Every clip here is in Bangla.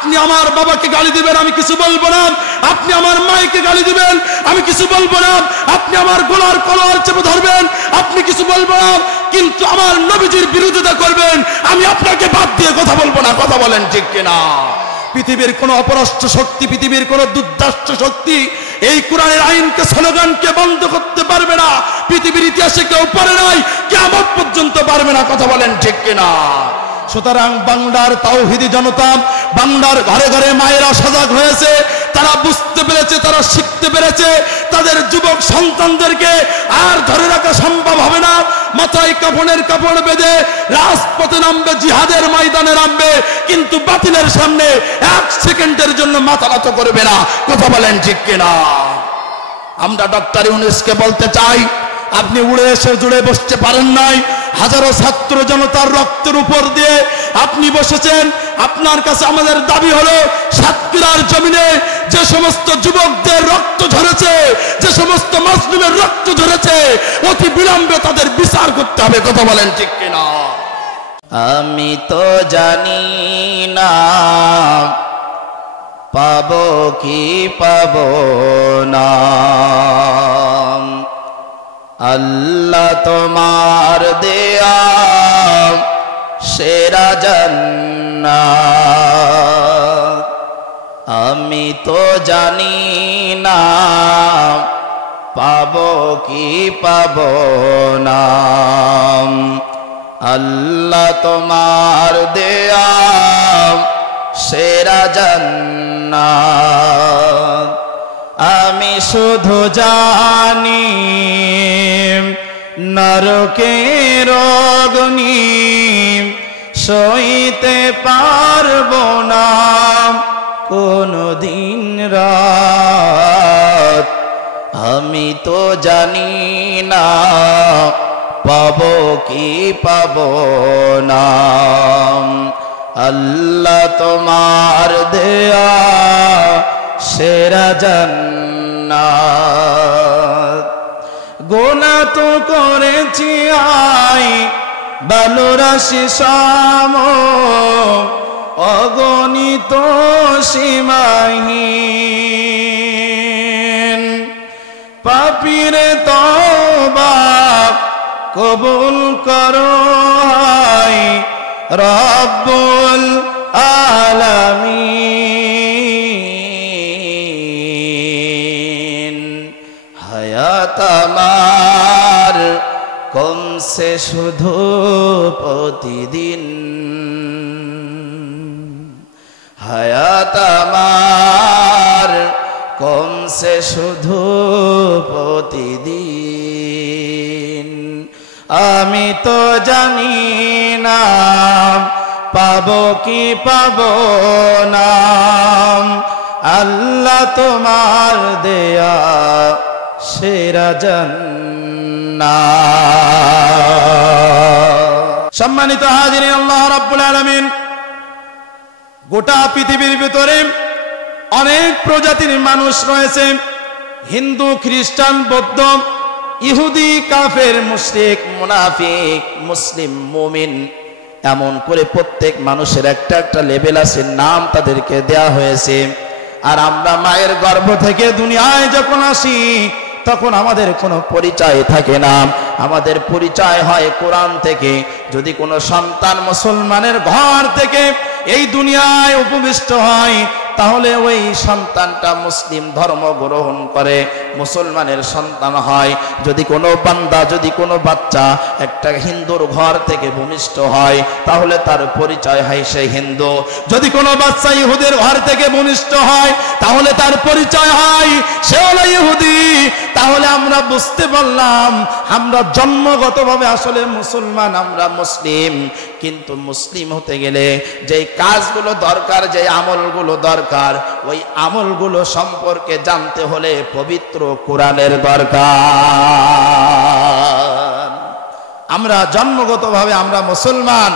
আপনি আমার বাবাকে গালি দিবেন, আমি কিছু বলবো না। আপনি আমার মাকে গালি দিবেন, আমি কিছু বলবো না। আপনি আমার গলার কলার চেপে ধরবেন, আপনি কিছু বলবো না। কিন্তু আমার নবীজির বিরোধিতা করবেন, আমি আপনাকে বাদ দিয়ে কথা বলবো না। কথা বলেন ঠিক কিনা? পৃথিবীর কোন অপরাষ্ট্র শক্তি, পৃথিবীর কোন দুর্দাষ্ট্র শক্তি এই কোরআনের আইনকে, স্লোগানকে বন্ধ করতে পারবে না। পৃথিবীর ইতিহাসে কেউ পারে নাই, কিয়ামত পর্যন্ত পারবে না। কথা বলেন ঠিক কিনা? সুতরাং বাংলার তাওহীদি জনতা, বাংলার ঘরে ঘরে মায়েরা সজাগ হয়েছে। তারা বুঝতে পেরেছে, তারা শিখতে পেরেছে, তাদের যুবক সন্তানদেরকে আর ধরে রাখা সম্ভব হবে না। মাথায় কাফনের কাপড় বেঁধে রাজপথে নামবে, জিহাদের ময়দানে নামবে, কিন্তু বাতিলের সামনে এক সেকেন্ডের জন্য মাথা নত করবে না। কথা বলেন ঠিক কিনা? আমরা ডক্টর ইউনূসকে বলতে চাই, আপনি উড়ে এসে জুড়ে বসতে পারেন নাই। হাজারো ছাত্র জনতার রক্তের উপর দিয়ে আপনি বসেছেন। আপনার কাছে আমাদের দাবি হলো, সাতক্ষীরার জমিনে যে সমস্ত যুবকদের রক্ত ঝরেছে, যে সমস্ত মুসলিমের রক্ত ঝরেছে, অতি বিলম্বে তাদের বিচার করতে হবে। কথা বলেন ঠিক কিনা? আমি তো জানি না পাবো কি পাবো না, আল্লাহ তোমার দেয়া সেরা জান্নাত। আমি তো জানি না পাবো কি পাবো না, আল্লাহ তোমার দেয়া সেরা জান্নাত। আমি শুধু জানি নরকের অগ্নি সইতে পারবো না কোনদিন রাত। আমি তো জানি না পাবো কি পাবো না, আল্লাহ তোমার দেয়া সেরা জান্নাত। গুনাহ তো করেছি আই বালুরাশি সাম, অগণিত সীমাহীন। পাপীরে তওবা কবুল করো হায় রব্বুল আলামিন। হায়াত আমার কমছে শুধু প্রতিদিন, হায়াত আমার কমছে শুধু প্রতিদিন। আমি তো জানি না পাবো কি পাবো না, আল্লাহ তোমার দেয়া সেরা জান্নাত। সম্মানিত হাজিরিন, আল্লাহ রাব্বুল আলামিন গোটা পৃথিবীর ভিতরে অনেক প্রজাতির মানুষ রয়েছে, হিন্দু, খ্রিস্টান, বৌদ্ধ, ইহুদি, কাফের, মুশরিক, মুনাফিক, মুসলিম, মুমিন, এমন করে প্রত্যেক মানুষের একটা একটা লেভেল আছে, নাম তাদেরকে দেয়া হয়েছে। আর আমরা মায়ের গর্ভ থেকে দুনিয়ায় যখন আসি তখন আমাদের কোনো পরিচয় থাকে না, আমাদের পরিচয় হয় কোরআন থেকে। যদি কোনো সন্তান মুসলমানের ঘর থেকে এই দুনিয়ায় উপবিষ্ট হয়, তাহলে ওই সন্তানটা মুসলিম ধর্ম গ্রহণ করে, মুসলমানের সন্তান হয়। যদি কোনো বান্দা, যদি কোনো বাচ্চা একটা হিন্দুর ঘর থেকে ভূমিষ্ঠ হয়, তাহলে তার পরিচয় হয় সে হিন্দু। যদি কোনো বাচ্চা ইহুদের ঘর থেকে ভূমিষ্ঠ হয়, তাহলে তার পরিচয় হয় সে হলো ইহুদি। তাহলে আমরা বুঝতে পারলাম আমরা জন্মগতভাবে আসলে মুসলমান, আমরা মুসলিম। কিন্তু মুসলিম হতে গেলে যে কাজগুলো দরকার, যে আমলগুলো দরকার, ওই আমলগুলো সম্পর্কে জানতে হলে পবিত্র কোরআনের দরকার। আমরা জন্মগতভাবে আমরা মুসলমান,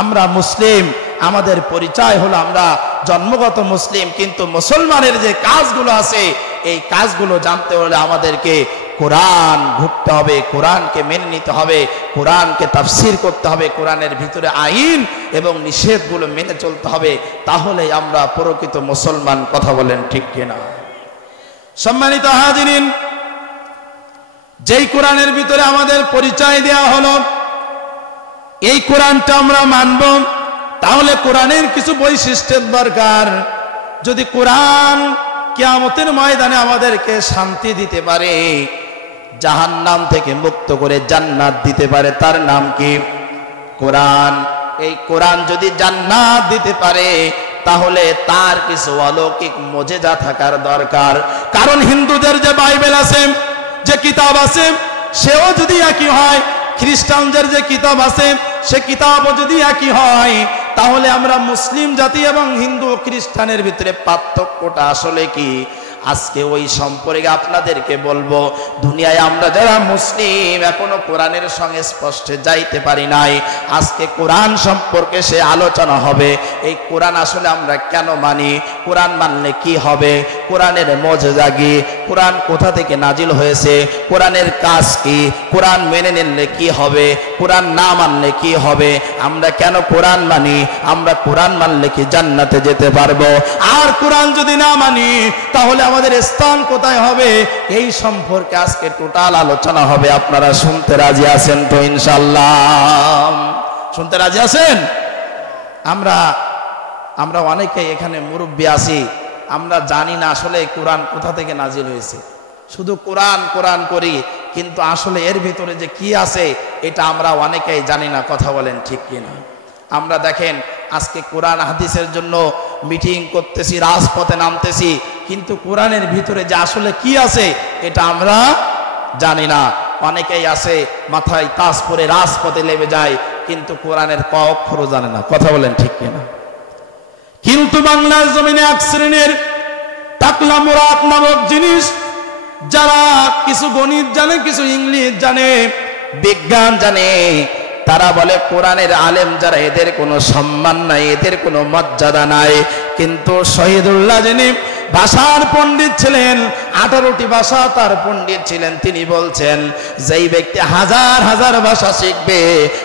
আমরা মুসলিম, আমাদের পরিচয় হলো আমরা জন্মগত মুসলিম। কিন্তু মুসলমানের যে কাজগুলো আছে, এই কাজগুলো জানতে হলে আমাদেরকে কোরআন ঘুরতে হবে, কোরআনকে মেনে নিতে হবে, কোরআনকে তাফসীর করতে হবে, কোরআনের ভিতরে আইন এবং নিষেধগুলো মেনে চলতে হবে, তাহলে আমরা প্রকৃত মুসলমান। কথা বলেন ঠিক কিনা? সম্মানিত হাজিরিন, যেই কোরআনের ভিতরে আমাদের পরিচয় দেওয়া হলো, এই কোরআনটা আমরা মানব, তাহলে কোরআনের কিছু বৈশিষ্ট্যের দরকার। যদি কোরআন কিয়ামতের ময়দানে আমাদেরকে শান্তি দিতে পারে, জাহান্নাম থেকে মুক্ত করে জান্নাত দিতে পারে, তার নাম কি? কোরআন। এই কোরআন যদি জান্নাত দিতে পারে, তাহলে তার কিছু অলৌকিক মুজিজা থাকার দরকার। কারণ হিন্দুদের যে বাইবেল আছে, যে কিতাব আছে, সেও যদি একই হয়, খ্রিস্টানদের যে কিতাব আছে সে কিতাবও যদি একই হয়, তাহলে আমরা মুসলিম জাতি এবং হিন্দু ও খ্রিস্টানের ভিতরে পার্থক্যটা আসলে কি? আজকে ওই সম্পর্কে আপনাদেরকে বলবো। দুনিয়ায় আমরা যারা মুসলিম এখনো কোরআনের সঙ্গে স্পষ্টে যাইতে পারি নাই, আজকে কোরআন সম্পর্কে সে আলোচনা হবে। এই কোরআন আসলে আমরা কেন মানি, কোরআন মানলে কি হবে, কোরআনের মুজিজা কি, কোরআন কোথা থেকে নাজিল হয়েছে, কোরআনের কাজ কি, কোরআন মেনে নিলে কি হবে, কোরআন না মানলে কি হবে, আমরা কেন কোরআন মানি, আমরা কোরআন মানলে কি জান্নাতে যেতে পারবো, আর কোরআন যদি না মানি তাহলে আমাদের স্থান কোথায় হবে, এই সম্পর্কে আজকে টোটাল আলোচনা হবে। আপনারা শুনতে রাজি আছেন তো? ইনশাআল্লাহ শুনতে রাজি আছেন? আমরা অনেকেই এখানে মুরব্বী আছি, আমরা জানি না আসলে কোরআন কোথা থেকে নাজিল হয়েছে, শুধু কোরআন কোরআন করি, কিন্তু আসলে এর ভিতরে যে কি আছে এটা আমরা অনেকেই জানি না। কথা বলেন ঠিক কিনা? আমরা দেখেন আজকে কোরআন হাদিসের জন্য মিটিং করতেছি, রাজপথে নামতেছি, কিন্তু কোরআনের ভিতরে যে আসলে কি আছে এটা আমরা জানি না। অনেকেই আছে মাথায় তাজ পরে রাজপথে লেবে যায়, কিন্তু কোরআনের ক অক্ষরও জানে না। কথা বলেন ঠিক কিনা? কিন্তু বাংলার জমিনে এক শ্রেণীর টাকলা মুরাদ নামক জিনিস, যারা কিছু গণিত জানে, কিছু ইংলিশ জানে, বিজ্ঞান জানে, তারা বলে কোরআনের আলেম যারা, এদের কোনো সম্মান নাই, এদের কোনো মর্যাদা নাই। কিন্তু শহীদুল্লাহ যিনি ভাষার পণ্ডিত ছিলেন, 18টি ভাষা তার পণ্ডিত ছিলেন, তিনি বলছেন যেই ব্যক্তি হাজার হাজার ভাষা শিখবে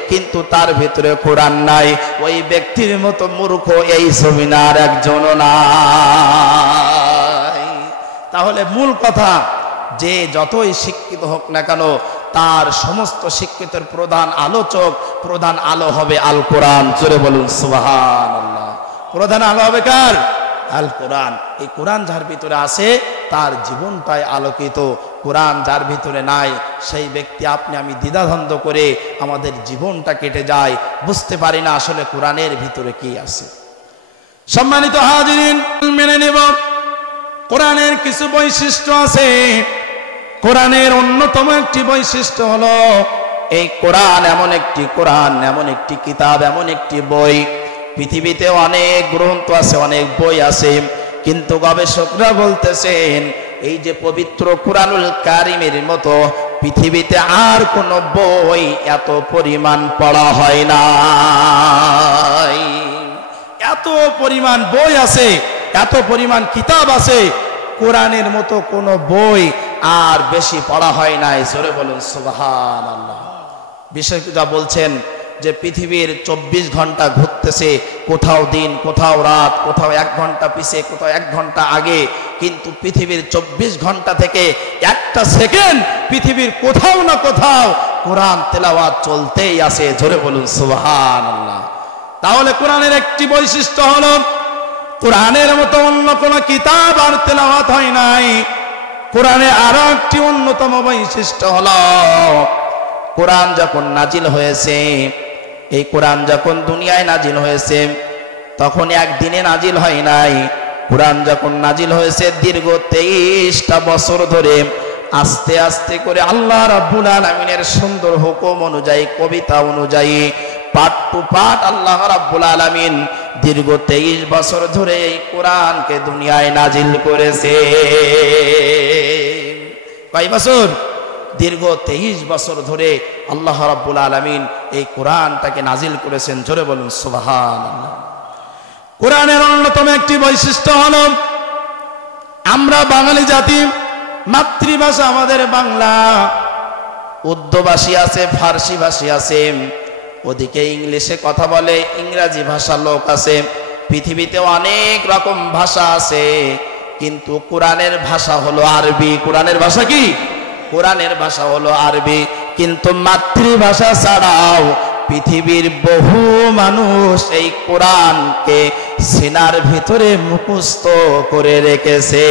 কিন্তু তার ভিতরে কোরআন নাই, ওই ব্যক্তির মতো মূর্খ এই জমিনার একজনও নাই। তাহলে মূল কথা, যে যতই শিক্ষিত হোক না কেন, তার সমস্ত শিক্ষিতের প্রধান আলোচক, প্রধান আলো হবে আল কোরআন। জোরে বলুন সুবহানাল্লাহ। প্রধান আলো হবে কার? আল কোরআন। এই কোরআন যার ভিতরে আছে তার জীবনটাই আলোকিত। কোরআন যার ভিতরে নাই, সেই ব্যক্তি আপনি আমি দ্বিধাদ্বন্দ্ব করে আমাদের জীবনটা কেটে যায়, বুঝতে পারি না আসলে কোরআনের ভিতরে কি আছে। সম্মানিত হাজিরিন, মেনে নেব কোরআনের কিছু বৈশিষ্ট্য আছে। কোরআনের অন্যতম একটি বৈশিষ্ট্য হলো এই কোরআন এমন একটি কিতাব, এমন একটি বই। পৃথিবীতে অনেক গ্রন্থ আছে, অনেক বই আছে, কিন্তু গবেষকরা বলতেছেন এই যে পবিত্র কোরআনুল কারিমের মতো পৃথিবীতে আর কোনো বই এত পরিমাণ পড়া হয় না। এত পরিমাণ বই আছে, এত পরিমাণ কিতাব আছে, কোরআনের মতো কোনো বই আর বেশি পড়া হয় নাই। জোরে বলুন সুবহানাল্লাহ। বিশেষজ্ঞরা বলছেন যে পৃথিবীর 24 ঘন্টা ঘুরতেছে, কোথাও দিন, কোথাও রাত, কোথাও 1 ঘন্টা পিছে, কোথাও 1 ঘন্টা আগে, কিন্তু পৃথিবীর 24 ঘন্টা থেকে একটা সেকেন্ড পৃথিবীর কোথাও না কোথাও কোরআন তেলাওয়াত চলতেই আছে। জোরে বলুন সুবহানাল্লাহ। তাহলে কোরআনের একটি বৈশিষ্ট্য হলো কোরআনের মতো অন্য কোন কিতাব আর তেলাওয়াত হয় নাই। কোরআনে আরো একটি অন্যতম বৈশিষ্ট্য হলো কোরআন যখন নাজিল হয়েছে, এই কোরআন যখন দুনিয়ায় নাজিল হয়েছে তখন একদিনে নাজিল হয় নাই। কোরআন যখন নাজিল হয়েছে দীর্ঘ 23টা বছর ধরে আস্তে আস্তে করে আল্লাহ রাব্বুল আলামিনের সুন্দর হুকুম অনুযায়ী, কবিতা অনুযায়ী, পাঠ টু পাঠ আল্লাহ রাব্বুল আলামিন দীর্ঘ 23 বছর ধরে এই কোরআনকে দুনিয়ায় নাজিল করেছে। কয় বছর? দীর্ঘ 23 বছর ধরে আল্লাহ রাব্বুল আলামিন এই কোরআনটাকে নাজিল করেছেন। জোরে বলুন সুবহানাল্লাহ। কোরআনের অন্যতম একটি বৈশিষ্ট্য হলো আমরা বাঙালি জাতি মাতৃভাষা আমাদের বাংলা, উর্দু ভাষী আছে, ফার্সি ভাষী আছে, ওদিকে ইংলিশে কথা বলে, ইংরাজি ভাষা লোক আছে, পৃথিবীতে অনেক রকম ভাষা আছে, কিন্তু কোরআনের ভাষা হলো আরবি। কোরআনের ভাষা কি? কোরআনের ভাষা হলো আরবি। কিন্তু মাতৃভাষা ছাড়াও পৃথিবীর বহু মানুষ এই কোরআনকে সিনার ভিতরে মুখস্থ করে রেখেছে।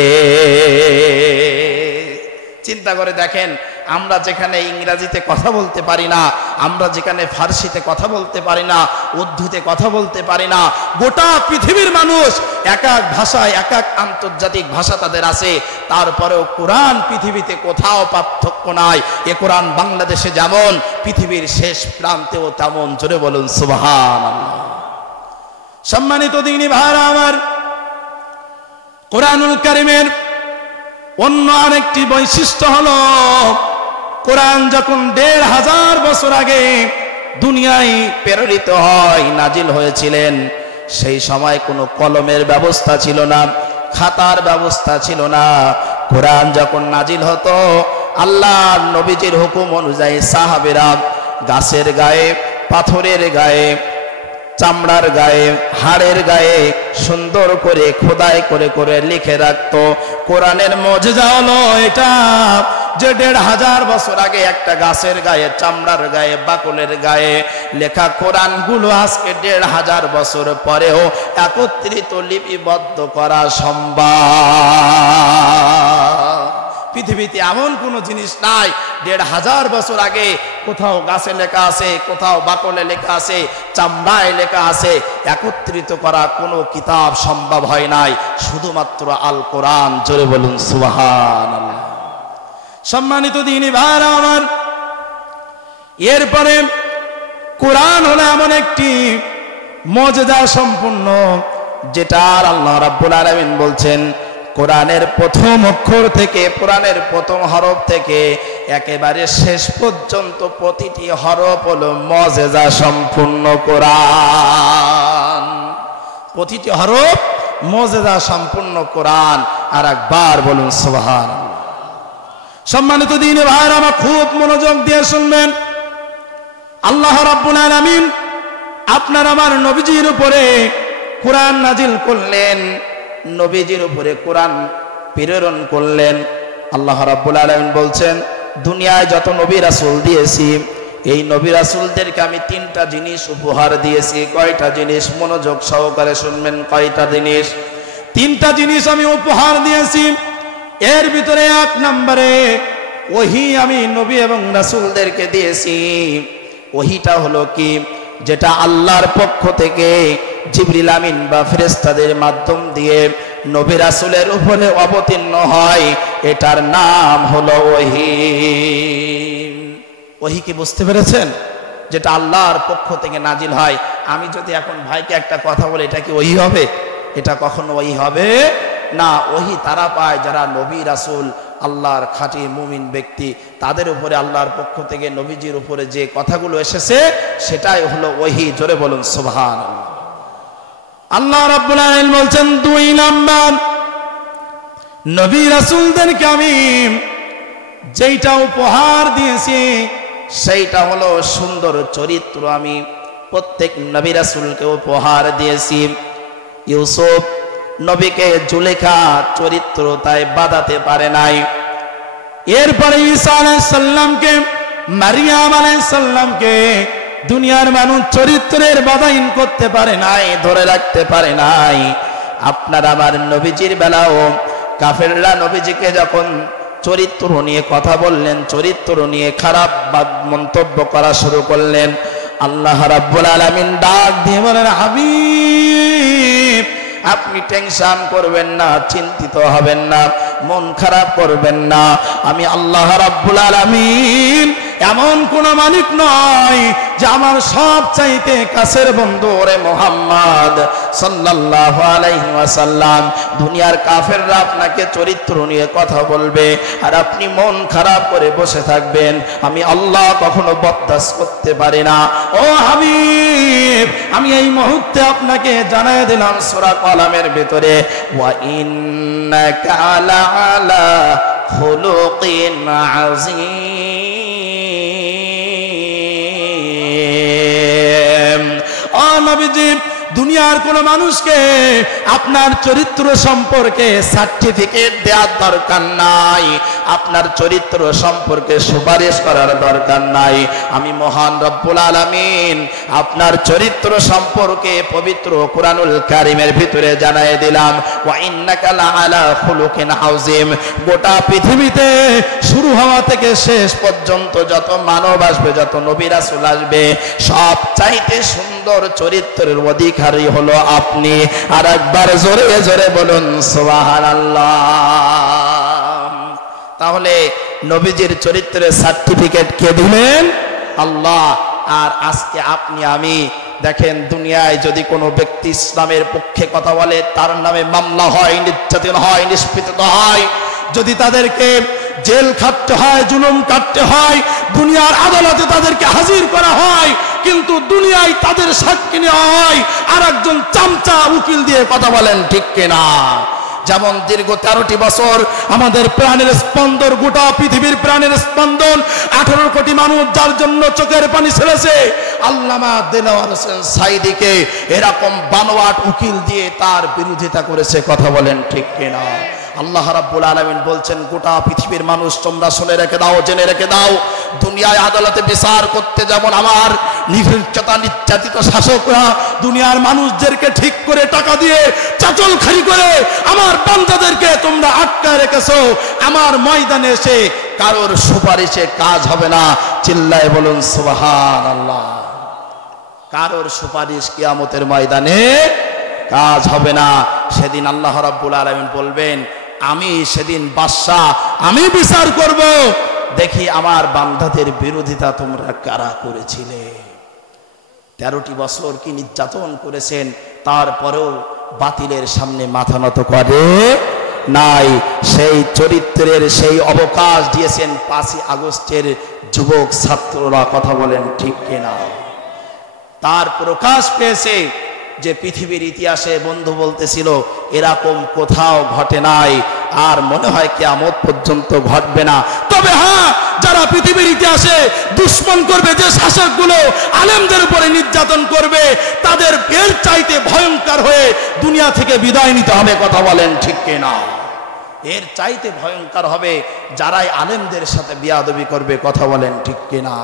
চিন্তা করে দেখেন, আমরা যেখানে ইংরেজিতে কথা বলতে পারি না, আমরা যেখানে ফার্সিতে কথা বলতে পারি না, উর্দুতে কথা বলতে পারি না, গোটা পৃথিবীর মানুষ এক এক ভাষায়, এক এক আন্তর্জাতিক ভাষা তাদের আছে, তারপরেও কোরআন পৃথিবীতে কোথাও পার্থক্য নাই। এ কোরআন বাংলাদেশে যেমন, পৃথিবীর শেষ প্রান্তেও তেমন। জোরে বলুন সুবহানাল্লাহ। সম্মানিত দিনী ভাইরা আমার, কোরআনুল কারীমের অন্য আরেকটি বৈশিষ্ট্য হলো, কোরআন যখন ১৫০০ বছর আগে দুনিয়ায় প্রেরিত হয়, নাজিল হয়েছিলেন, সেই সময় কোনো কলমের ব্যবস্থা ছিল না, খাতার ব্যবস্থা ছিল না। কোরআন যখন নাজিল হতো, আল্লাহর নবীজির হুকুম অনুযায়ী সাহাবীরা গাছের গায়ে, পাথরের গায়ে, চামড়ার গায়ে, হাড়ের গায়ে সুন্দর করে খোদাই করে করে লিখে রাখতো। কোরআনের মুজিজা হলো এটা যে ১৫০০ বছর আগে একটা গাছের গায়ে, চামড়ার গায়ে, বাকলের গায়ে লেখা কোরআনগুলো আজকে ১৫০০ বছর পরেও একত্রিত লিপিবদ্ধ করা সম্ভব। পৃথিবীতে এমন কোনো জিনিস নাই ১৫০০ বছর আগে কোথাও গাছে লেখা আছে, কোথাও বাকলে লেখা আছে, চামড়ায় লেখা আছে, একত্রিত করা কোনো কিতাব সম্ভব হয় নাই, শুধুমাত্র আল কোরআন। জোরে বলুন সুবহানাল্লাহ। সম্মানিত দিনী ভাইরা আমার, এরপরে কোরআন হলো এমন একটি মুজিজা সম্পূর্ণ, যেটা আল্লাহ রাব্বুল আলামিন বলছেন, কোরআনের প্রথম অক্ষর থেকে, কোরআনের প্রথম হরফ থেকে একেবারে শেষ পর্যন্ত প্রতিটি হরফ হলো মুজিজা সম্পূর্ণ কোরআন। প্রতিটি হরফ মুজিজা সম্পূর্ণ কোরআন। আর একবার বলুন সুবহানাল্লাহ। সম্মানিত দিনী ভাইরা আমার, খুব মনোযোগ দিয়ে শুনবেন। আল্লাহ রাব্বুল আলামিন আপনার আমার নবীজির উপরে কোরআন নাজিল করলেন, নবীজির উপরে কোরআন প্রেরণ করলেন। আল্লাহ রাব্বুল আলামিন বলছেন, দুনিয়ায় যত নবী রাসূল দিয়েছি, এই নবী রাসূলদেরকে আমি ৩টা জিনিস উপহার দিয়েছি। কয়টা জিনিস? মনোযোগ সহকারে শুনবেন। কয়টা জিনিস? ৩টা জিনিস আমি উপহার দিয়েছি। এর ভিতরে ১ নম্বরে ওহী আমি নবী এবং রাসূলদেরকে দিয়েছি। ওহীটা হলো কি? যেটা আল্লাহর পক্ষ থেকে জিবরিল আমিন বা ফেরেশতাদের মাধ্যম দিয়ে নবী রাসূলের উপরে অবতীর্ণ হয়, এটার নাম হলো ওহী। ওহী কি বুঝতে পেরেছেন? যেটা আল্লাহর পক্ষ থেকে নাজিল হয়। আমি যদি এখন ভাইকে একটা কথা বলি, এটা কি ওহী হবে? এটা কখনো ওহী হবে না। ওহী তারা পায় যারা নবী রাসূল, আল্লাহর খাঁটি মুমিন ব্যক্তি, তাদের উপরে আল্লাহর পক্ষ থেকে নবীজির উপরে যে কথাগুলো এসেছে সেটাই হলো ওহী। জোরে বলুন সুবহানাল্লাহ। আল্লাহ রাব্বুল আলামিন বলছেন, ২ নাম্বার, নবী রাসূলদেরকে আমি যেইটা উপহার দিয়েছি সেইটা হলো সুন্দর চরিত্র। আমি প্রত্যেক নবী রাসূলকে উপহার দিয়েছি। ইউসুফ নবীকে জুলেখা চরিত্র তাই বাঁধাতে পারে নাই। এরপরে ঈসা আলাইহিস সালামকে, মারিয়াম আলাইহিস সালামকে দুনিয়ার মানুষ চরিত্রের বাধাহীন করতে পারে নাই, ধরে রাখতে পারে নাই। আপনার আমার নবীজির বেলাও কাফেররা নবীজিকে যখন চরিত্র নিয়ে কথা বললেন, চরিত্র নিয়ে খারাপ মন্তব্য করা শুরু করলেন, আল্লাহ রাব্বুল আলামিন ডাক দিয়ে বলেন, হাবিব আপনি টেনশন করবেন না, চিন্তিত হবেন না, মন খারাপ করবেন না। আমি আল্লাহ রাব্বুল আলামিন এমন কোন মালিক নয় যে আমার সব চাইতে কাছের বন্ধু ওরে মুহাম্মদ সাল্লাল্লাহু আলাইহি ওয়াসাল্লাম। দুনিয়ার কাফেররা আপনাকে চরিত্র নিয়ে কথা বলবে আর আপনি মন খারাপ করে বসে থাকবেন। আমি আল্লাহ কখনো বরদাস্ত করতে পারি না। ও হাবিব, আমি এই মুহূর্তে আপনাকে জানাই দিলাম সূরা কলামের ভিতরে, ওয়া ইন্নাকা আলা খুলুকিন আযীম। ও নবীজি, দুনিয়ার কোন মানুষকে আপনার চরিত্র সম্পর্কে সার্টিফিকেট দেওয়ার দরকার নাই, আপনার চরিত্র সম্পর্কে সুপারিশ করার দরকার নাই। আমি মহান রব্বুল আলামিন আপনার চরিত্র সম্পর্কে পবিত্র কুরআনুল কারীমের ভিতরে জানাই দিলাম, ওয়া ইন্নাকা লাআলা খুলুকিন আযীম। গোটা পৃথিবীতে শুরু হওয়া থেকে শেষ পর্যন্ত যত মানব আসবে, যত নবী রাসূল আসবে, সব চাইতে সুন্দর চরিত্রের অধিকারী হলো আপনি। আর একবার জোরে জোরে বলুন সুবহানাল্লাহ। তাহলে নবীজির চরিত্রের সার্টিফিকেট কে দিলেন? আল্লাহ। আর আজকে আপনি আমি দেখেন, দুনিয়ায় যদি কোনো ব্যক্তি ইসলামের পক্ষে কথা বলে, তার নামে মামলা হয়, নির্যাতন হয়, নিষ্পেষিত হয়, যদি তাদেরকে জেল খাটতে হয়, জুলুম কাটতে হয়, দুনিয়ার আদালতে তাদেরকে হাজির করা হয়, কিন্তু দুনিয়ায় তাদের সাক্ষী নেওয়া হয় আর একজন চামচা উকিল দিয়ে। কথা বলেন ঠিক কিনা? যেমন দীর্ঘ 13টি বছর আমাদের প্রাণের স্পন্দন, গোটা পৃথিবীর প্রাণের স্পন্দন 18 কোটি মানুষ যার জন্য চোখের পানি ছেড়েছে, আল্লামা দেলাওয়ার হোসেন সাঈদীকে এরকম বানোয়াট উকিল দিয়ে তার বিরোধিতা করেছে। কথা বলেন ঠিক কিনা? আল্লাহ রাব্বুল আলামিন বলছেন, গোটা পৃথিবীর মানুষ তোমরা শুনে রেখে দাও, জেনে রেখে দাও, দুনিয়ায় আদালতে বিচার করতে যেমন আমার নির্যাতিত শাসকরা দুনিয়ার মানুষদেরকে ঠিক করে টাকা দিয়ে চাচল খালি করে আমার বান্দাদেরকে তোমরা আটকায় রেখেছো, আমার ময়দানে এসে কারোর সুপারিশে কাজ হবে না। চিল্লায় বলুন সুবহানাল্লাহ। কারোর সুপারিশ কিয়ামতের ময়দানে কাজ হবে না। সেদিন আল্লাহ রাব্বুল আলামিন বলবেন, আমি সেদিন বাদশা, আমি বিচার করব, দেখি আমার বান্দাদের বিরোধিতা তোমরা কারা করেছিলে। 13টি বছর কি নির্যাতন করেছেন, তারপরেও বাতিলের সামনে মাথা নত করে নাই। সেই চরিত্রের সেই অবকাশ দিয়েছেন 5ই আগস্টের যুবক ছাত্ররা। কথা বলেন ঠিক কিনা? তার প্রকাশ পেয়েছে যে পৃথিবীর ইতিহাসে বন্ধু বলতেছিল এরকম কোথাও ঘটে নাই, আর মনে হয় কিয়ামত পর্যন্ত ঘটবে না। তবে হ্যাঁ, যারা পৃথিবীর ইতিহাসে দুশ্মন করবে, যে শাসকগুলো আলেমদের উপরে নির্যাতন করবে, তাদের এর চাইতে ভয়ঙ্কর হয়ে দুনিয়া থেকে বিদায় নিতে হবে। কথা বলেন ঠিক কিনা? এর চাইতে ভয়ঙ্কর হবে যারাই আলেমদের সাথে বিয়াদবি করবে। কথা বলেন ঠিক কিনা?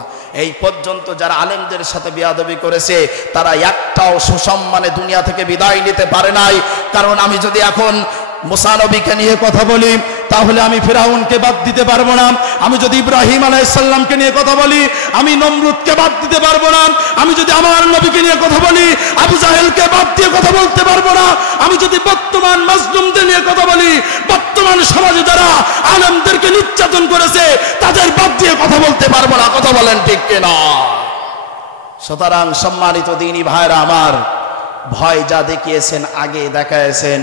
এই পর্যন্ত যারা আলেমদের সাথে বিয়াদবি করেছে, তারা একটাও সুসম্মানে দুনিয়া থেকে বিদায় নিতে পারে নাই। কারণ আমি যদি এখন মুসা নবীকে নিয়ে কথা বলি, তাহলে আমি ফিরাউনকে বাদ দিতে পারবো না। আমি যদি ইব্রাহিম আলাইহিস সালামকে নিয়ে কথা বলি, আমি নমরুদকে বাদ দিতে পারবো না। আমি যদি আমার নবীকে নিয়ে কথা বলি, আবু জাহেলকে বাদ দিয়ে কথা বলতে পারবো না। আমি যদি বর্তমান মাজলুমদের নিয়ে কথা বলি, বর্তমান সমাজে যারা আলেমদেরকে নির্যাতন করেছে, তাদের বাদ দিয়ে কথা বলতে পারবো না। কথা বলেন ঠিক কিনা? সুতরাং সম্মানিত দ্বীনি ভাইরা আমার, ভয় যা দেখিয়েছেন আগে দেখাইছেন,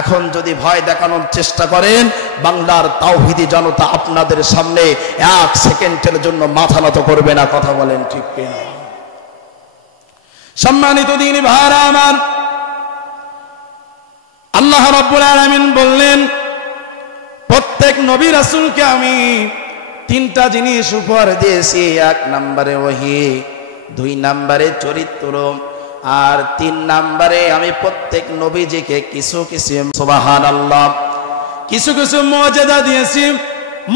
এখন যদি ভয় দেখানোর চেষ্টা করেন, বাংলার তাওহীদি জনতা আপনাদের সামনে 1 সেকেন্ডের জন্য মাথা নত করবে না। কথা বলেন ঠিক কিনা? সম্মানিত দ্বীনি ভাইরা আমার, আল্লাহ রাব্বুল আলামিন বললেন, প্রত্যেক নবী রাসূলকে আমি 3টা জিনিস উপহার দিয়েছি। 1 নম্বরে ওহী, 2 নম্বরে চরিত্র, আর 3 নম্বরে আমি প্রত্যেক নবীজিকে কিছু কিছু সুবহানাল্লাহ কিছু কিছু মুজিজা দিয়েছি।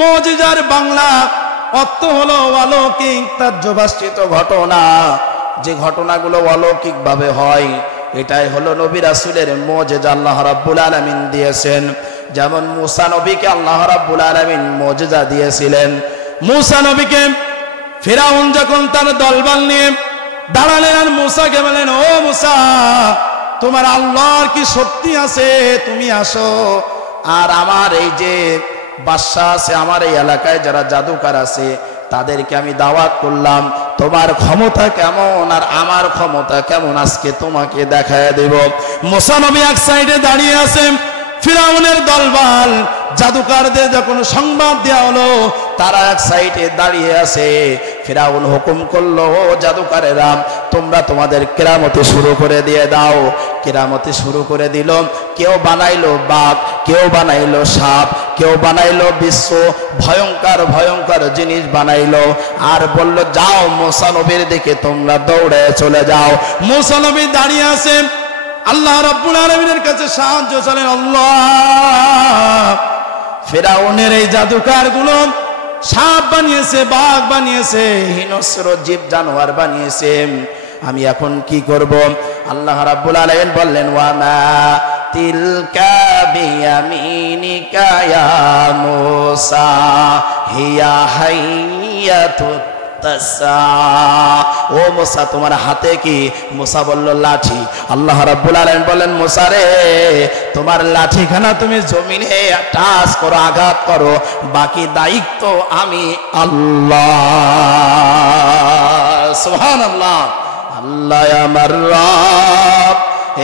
মুজিজার বাংলা অর্থ হলো অলৌকিক তাজ্জুবাশ্রিত ঘটনা। যে ঘটনাগুলো অলৌকিক ভাবে হয়, এটাই হলো নবী রাসূলের মুজিজা আল্লাহ রাব্বুল আলামিন দিয়েছেন। যেমন মুসা নবীকে আল্লাহ রাব্বুল আলামিন মুজিজা দিয়েছিলেন। মুসা নবীকে ফিরাউন যখন তার দলবল নিয়ে দাঁড়ালেন, আর মুসাকে বলেন, ও মুসা, তোমার আল্লাহর কি শক্তি আছে? তুমি আসো, আর আমার এই যে বাদশা আছে, আমার এই এলাকায় যারা জাদুকার আছে, তাদেরকে আমি দাওয়াত করলাম, তোমার ক্ষমতা কেমন আর আমার ক্ষমতা কেমন আজকে তোমাকে দেখায় দেব। মুসা নবী এক সাইডে দাঁড়িয়ে আছেন, ফিরাউনের দলবল জাদুকারদের যখন সংবাদ দেওয়া হলো, তারা এক সাইডে দাঁড়িয়ে আছে। ফিরাউন হুকুম করলো, ও জাদুকারেরা, তোমরা তোমাদের কেরামতি শুরু করে দিয়ে দাও। কেরামতি শুরু করে দিল। কেউ বানাইলো বাঘ, কেউ বানাইলো সাপ, কেউ বানাইলো বিশ্ব ভয়ঙ্কর ভয়ঙ্কর জিনিস বানাইলো আর বলল যাও মুসা নবীর দিকে তোমরা দৌড়ে চলে যাও। মুসা নবী দাঁড়িয়ে আছেন, আল্লাহ রাব্বুল আলামিনের কাছে সাহায্য চালেন। আল্লাহ, ফিরাউনের এই জাদুকার গুলো সাপ বানিয়েছে, বাঘ বানিয়েছে, হিংস্র জীব জানোয়ার বানিয়েছে, আমি এখন কি করব? আল্লাহ রাব্বুল আলামিন বললেন ওয়া মা তিলকা বিয়ামিনিকা ইয়া মূসা হিয়া হাইয়াতুত তাসা। ও মূসা তোমার হাতে কি? মূসা বলল লাঠি। আল্লাহ রাব্বুল আলামিন বললেন মূসা রে তোমার লাঠিখানা তুমি জমিনে টাচ করো, আঘাত করো, বাকি দায়িত্ব আমি আল্লাহ। সুবহানাল্লাহ। আল্লাহ আমার রব,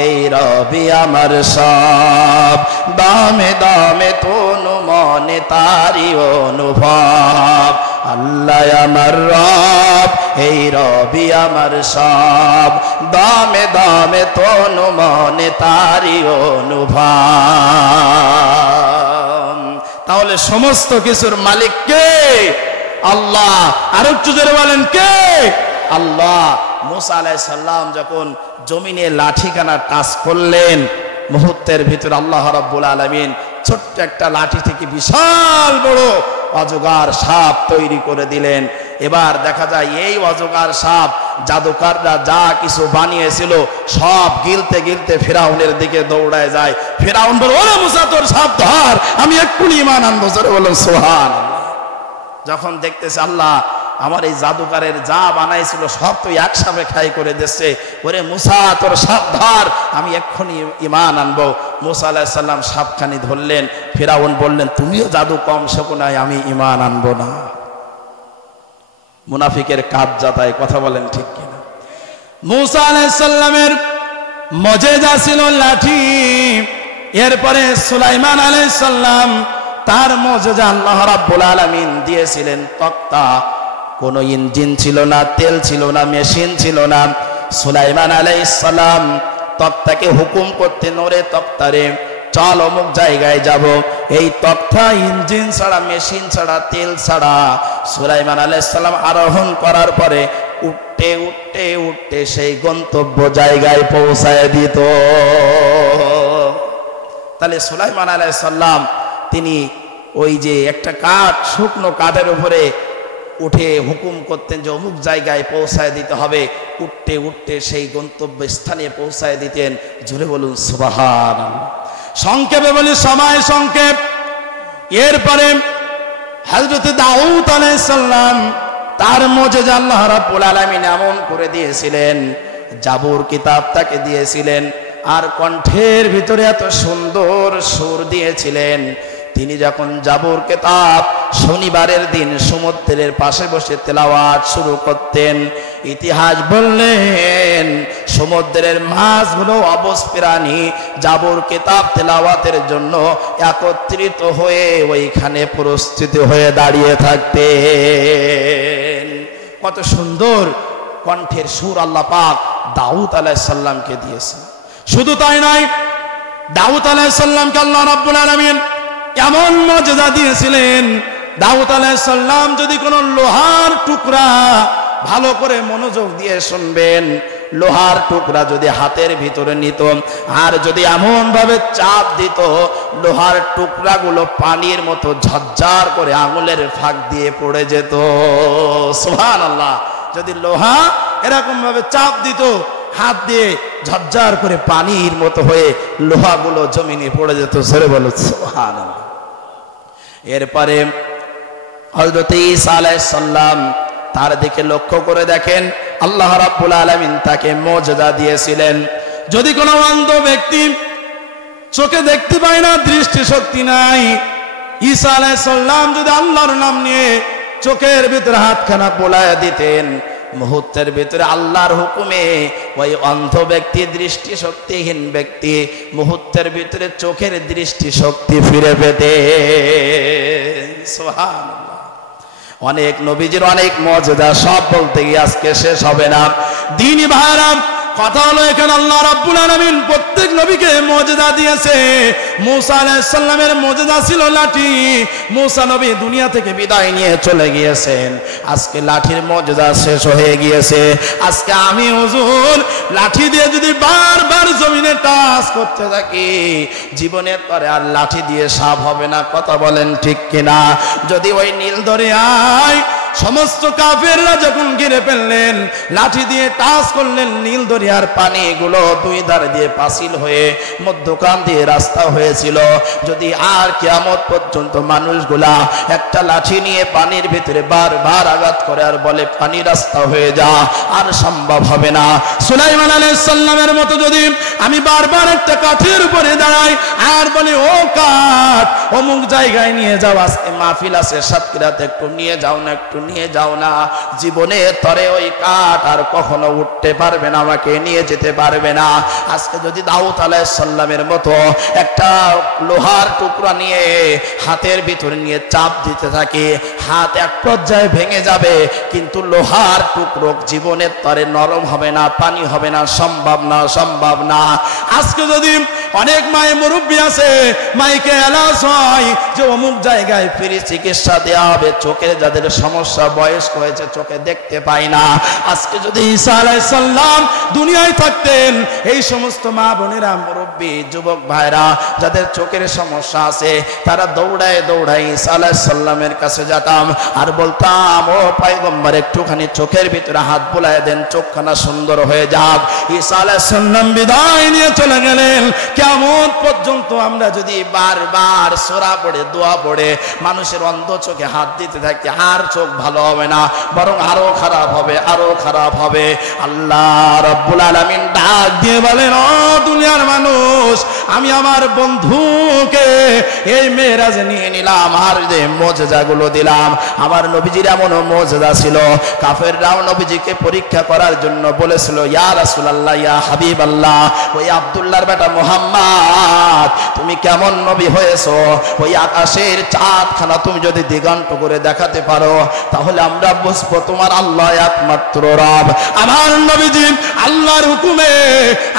এই রবি আমার সব, দামে দামে তনু মনে তারি অনুভব। আল্লাহ আমার রব, এই রবি আমার সব, দামে দামে তনু মনে তারি অনুভব। তাহলে সমস্ত কিছুর মালিক কে? আল্লাহ। আর একটু জোরে বলেন কে? আল্লাহ। মুসা আলাইহিস সালাম যখন জমিনে লাঠিখানা টাচ করলেন, মুহূর্তের ভিতরে আল্লাহ রাব্বুল আলামিন ছোট্ট একটা লাঠি থেকে বিশাল বড় অজগর সাপ তৈরি করে দিলেন। এবার দেখা যায় এই অজগর সাপ জাদুকররা যা কিছু বানিয়েছিল সব গিলতে গিলতে ফিরাউনের দিকে দৌড়ায় যায়। ফিরাউন বলে ওরে মুসা তোর সাপ ধর, আমি এক্ষুনি ঈমান আনবো। জোরে বলুন সুবহানাল্লাহ। যখন দেখতেছে আল্লাহ আমার এই জাদুকারের যা বানাইছিল সব তো এক সাপে খাই করে দিচ্ছে, ওরে মুসা তোর সাপ ধর, আমি এক্ষুনি ঈমান আনবো। মুসা আলাইহিস সালাম সাপখানি ধরলেন। ফিরাউন বললেন তুমিও জাদু কম শেখো নাই, আমি ঈমান আনবো না। মুনাফিকের কাজ যাতায়, কথা বলেন ঠিক কিনা? মুসা আলাইহিস সালামের মুজিজা ছিল লাঠি। এরপরে সুলাইমান আলাইহিস সালাম তার মুজিজা আল্লাহ রাব্বুল আলামিন দিয়েছিলেন তক্তা। কোনো ইঞ্জিন ছিল না, তেল ছিল না, মেশিন ছিল না। সুলাইমান আলাইহিস সালাম তক্তাকে হুকুম করতেন ওরে তক্তারে চল অমুক জায়গায় যাব। এই তক্তা ইঞ্জিন ছাড়া, মেশিন ছাড়া, তেল ছাড়া সুলাইমান আলাইহিস সালাম আরোহণ করার পরে উঠতে উঠতে উঠতে সেই গন্তব্য জায়গায় পৌঁছায় দিত। তাহলে সুলাইমান আলাইহিস সালাম তিনি ওই যে একটা কাঠ, শুকনো কাঠের উপরে উঠে হুকুম করতেন যে অমুক জায়গায় পৌঁছায় দিতে হবে। উঠতে উঠতে সেই গন্তব্য স্থানে পৌঁছায় দিতেন। জোরে বলুন সুবহানাল্লাহ। সংক্ষেপে বলি, সময় সংক্ষেপ। এরপরে হযরত দাউদ আলাইহিস সালাম তার মুজিজা আল্লাহ রাব্বুল আলামিন এমন করে দিয়েছিলেন, জাবুর কিতাব তাকে দিয়েছিলেন, আর কণ্ঠের ভিতরে এত সুন্দর সুর দিয়েছিলেন। তিনি যখন জাবুর কিতাব শনিবারের দিন সমুদ্রের পাশে বসে তেলাওয়াত শুরু করতেন, ইতিহাস বললেন সমুদ্রের মাছগুলো অবশ প্রাণী জাবুর কিতাব তেলাওয়াতের জন্য একত্রিত হয়ে ওইখানে প্রস্তুতি হয়ে দাঁড়িয়ে থাকতেন। কত সুন্দর কণ্ঠের সুর আল্লাহ পাক দাউদ আলাইহিস সালামকে দিয়েছেন। শুধু তাই নয়, দাউদ আলাইহিস সালামকে আল্লাহ রাব্বুল আলামিন কেমন মর্যাদা দিয়েছিলেন। দাউদ আলাইহিস সালাম যদি কোনো লোহার টুকরা, ভালো করে মনোযোগ দিয়ে শুনবেন, লোহার টুকরা যদি হাতের ভিতরে নিত আর যদি এমন ভাবে চাপ দিত লোহার টুকরাগুলো পানির মতো ঝরঝর করে আঙুলের ফাঁক দিয়ে পড়ে যেত। সুবহানাল্লাহ। যদি লোহা এরকম ভাবে চাপ দিত হাত দিয়ে ঝরঝর করে পানির মতো হয়ে লোহাগুলো জমিনে পড়ে যেত। সরে বলো সুবহানাল্লাহ। এরপরে হযরত ঈসা আলাইহিস সালাম তার দিকে লক্ষ্য করে দেখেন আল্লাহ রাব্বুল আলামিন তাকে মুজিজা দিয়েছিলেন। যদি কোনো অন্ধ ব্যক্তি চোখে দেখতে পায় না, দৃষ্টি শক্তি নাই, ঈসা আলাইহিস সালাম যদি আল্লাহর নাম নিয়ে চোখের ভিতরে হাতখানা বোলায় দিতেন, মুহূর্তের ভিতরে আল্লাহর হুকুমে ওই অন্ধ ব্যক্তি, দৃষ্টি শক্তিহীন ব্যক্তি মুহূর্তের ভিতরে চোখের দৃষ্টি শক্তি ফিরে পেতে। সুবহানাল্লাহ। অনেক নবীজির অনেক মুজিজা, সব বলতে গিয়ে আজকে শেষ হবে না। দ্বীনি ভাইরা, কথা হলো এখানে আল্লাহ রাব্বুল আলামিন প্রত্যেক নবীকে মুজিজা দিয়েছে। মূসা আলাইহিস সালামের মুজিজা ছিল লাঠি। মূসা নবী দুনিয়া থেকে বিদায় নিয়ে চলে গিয়েছেন, আজকে লাঠির মুজিজা শেষ হয়ে গিয়েছে। আজকে আমি হুজুর লাঠি দিয়ে যদি বারবার জমিনে টাচ করতে থাকি, জীবনের পরে আর লাঠি দিয়ে সাফ হবে না। কথা বলেন ঠিক কিনা? যদি ওই নীল দরিয়ায় সমস্ত কাফেররা যখন ঘিরে ফেললেন, লাঠি দিয়ে টাচ করলেন, নীল দরিয়ার পানিগুলো দুই ধারে দিয়ে পাঁচিল হয়ে মধ্যখান দিয়ে রাস্তা হয়েছিল। যদি আর কিয়ামত পর্যন্ত মানুষগুলা একটা লাঠি নিয়ে পানির ভিতরে বারবার আঘাত করে আর বলে পানি রাস্তা হয়ে যা, আর সম্ভব হবে না। সুলাইমান আলাইহিস সালামের মতো যদি আমি বারবার একটা কাঠের উপরে দাঁড়াই আর বলি ও কাঠ অমুক জায়গায় নিয়ে যাও, আজকে মাহফিল আছে সাতক্ষীরাতে, একটু নিয়ে যাও না, একটু নিয়ে যাও না, জীবনে তরে ওই কাঠ আর কখনো উঠতে পারবে না, আমাকে নিয়ে যেতে পারবে না। আজকে যদি দাউদ আলাইহিস সালামের মতো একটা লোহার টুকরা নিয়ে হাতের ভিতরে নিয়ে চাপ দিতে থাকি, হাত এক পর্যায়ে ভেঙে যাবে, কিন্তু লোহার টুকরো জীবনের তরে নরম হবে না, পানি হবে না, সম্ভব না, সম্ভব না। আজকে যদি অনেক মায়ের মুরব্বী আছে, মাইকে এলাচ হয় যে অমুক জায়গায় ফ্রি চিকিৎসা দেওয়া হবে, চোখের যাদের সমস্যা, বয়স্ক হয়েছে, চোখে দেখতে পায় না। আজকে যদি ঈসা আলাইহিস সালাম দুনিয়ায় থাকতেন, এই সমস্ত মা বোনেরা, মুরব্বী, যুবক ভাইরা যাদের চোখের সমস্যা আছে, তারা দৌড়ায় দৌড়ায় ঈসা আলাইহিস সালামের কাছে যেতাম আর বলতাম ও পয়গম্বর একটুখানি চোখের ভিতরে হাত বুলায় দেন, চোখখানা সুন্দর হয়ে যাক। ঈসা আলাইহিস সালাম বিদায় নিয়ে চলে গেলেন। কিয়ামত পর্যন্ত আমরা যদি বারবার সূরা পড়ে, দোয়া পড়ে মানুষের অন্ধ চোখে হাত দিতে থাকি, আর চোখ ভালো হবে না, বরং আরো খারাপ হবে, আরো খারাপ হবে। আল্লাহ রাব্বুল আলামিন ডাক দিয়ে বলেন, ও দুনিয়ার মানুষ, আমি আমার বন্ধুকে এই মেরাজে নিয়ে নিলাম আর যে মুজিজাগুলো দিলাম। আমার নবীজির এমন মুজিজা ছিল, কাফেররাও নবীজিকে পরীক্ষা করার জন্য বলেছিল, ইয়া রাসূলুল্লাহ, ইয়া হাবিবাল্লাহ, ওই আব্দুল্লাহর বেটা মুহাম্মদ তুমি কেমন নবী হয়েছো? ওই আকাশের চাঁদখানা তুমি যদি দিগন্ত করে দেখাতে পারো, তাহলে আমরা বুঝবো তোমার আল্লাহ একমাত্র রব। আমার নবীজি আল্লাহর হুকুমে